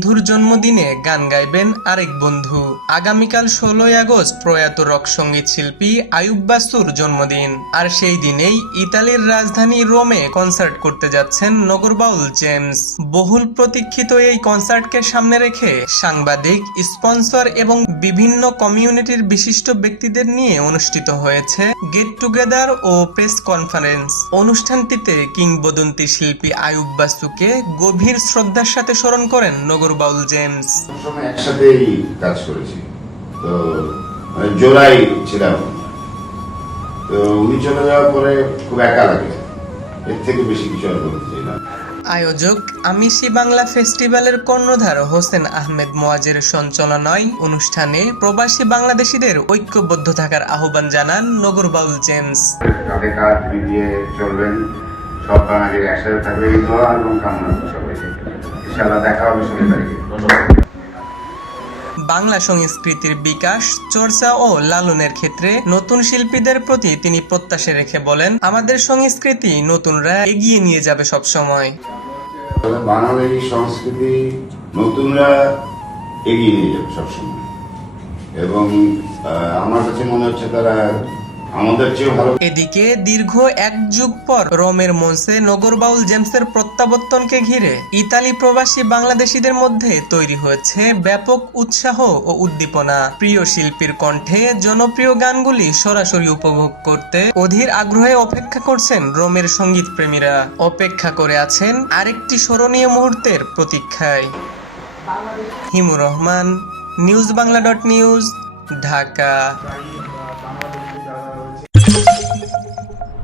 বন্ধুর জন্মদিনে গান গাইবেন আরেক বন্ধু। আগামীকাল 16ই আগস্ট প্রয়াত রক সঙ্গীত শিল্পী আইয়ুব বাচ্চুর জন্মদিন। আর সেই দিনেই ইতালির রাজধানী রোমে কনসার্ট করতে যাচ্ছেন নগরবাউল জেমস। বহুল প্রতীক্ষিত এই কনসার্টকে সামনে রেখে সাংবাদিক, স্পন্সর এবং বিভিন্ন কমিউনিটির বিশিষ্ট ব্যক্তিদের নিয়ে অনুষ্ঠিত হয়েছে গেট টুগেদার ও প্রেস কনফারেন্স। অনুষ্ঠানটিতে কিংবদন্তি শিল্পী আইয়ুব বাচ্চুকে গভীর শ্রদ্ধার সাথে স্মরণ করেন নগরবাউল জেমস। একসাথেই কাজ করেছি, তো জোড়াই ছিলাম। তো উনি চলে যাওয়ার পরে খুব একা লাগে, এর থেকে বেশি কিছু আর বলতে চাই না। আয়োজক আমিশি বাংলা ফেস্টিভ্যালের কর্ণধার হোসেন আহমেদ মোয়াজের সঞ্চালনায় অনুষ্ঠানে প্রবাসী বাংলাদেশিদের ঐক্যবদ্ধ থাকার আহ্বান জানান নগরবাউল জেমস। তাদের কাজ মিলিয়ে চলবেন, সব বাঙালির একসাথে থাকবে এই দোয়া এবং কামনা সবাইকে। ইনশাআল্লাহ দেখা হবে 16 তারিখে। বাংলা সংস্কৃতির বিকাশ, চর্চা ও লালনের ক্ষেত্রে নতুন শিল্পীদের প্রতি তিনি প্রত্যাশা রেখে বলেন, আমাদের সংস্কৃতি নতুনরা এগিয়ে নিয়ে যাবে সবসময়। বাঙালি সংস্কৃতি নতুনরা এগিয়ে নিয়ে যাবে সবসময়, এবং আমার কাছে মনে হচ্ছে তারা আমাদের চেয়ে ভালো। এদিকে দীর্ঘ এক যুগ পর রোমের মঞ্চে নগরবাউল জেমসের প্রত্যাবর্তনকে ঘিরে ইতালি প্রবাসী বাংলাদেশিদের মধ্যে তৈরি হয়েছে ব্যাপক উৎসাহ ও উদ্দীপনা। প্রিয় শিল্পীর কণ্ঠে জনপ্রিয় গানগুলি সরাসরি উপভোগ করতে অধীর আগ্রহে অপেক্ষা করছেন রোমের সঙ্গীত প্রেমীরা। অপেক্ষা করে আছেন আরেকটি স্মরণীয় মুহূর্তের প্রতীক্ষায়। হিমুর রহমান, নিউজ বাংলা .নিউজ, ঢাকা।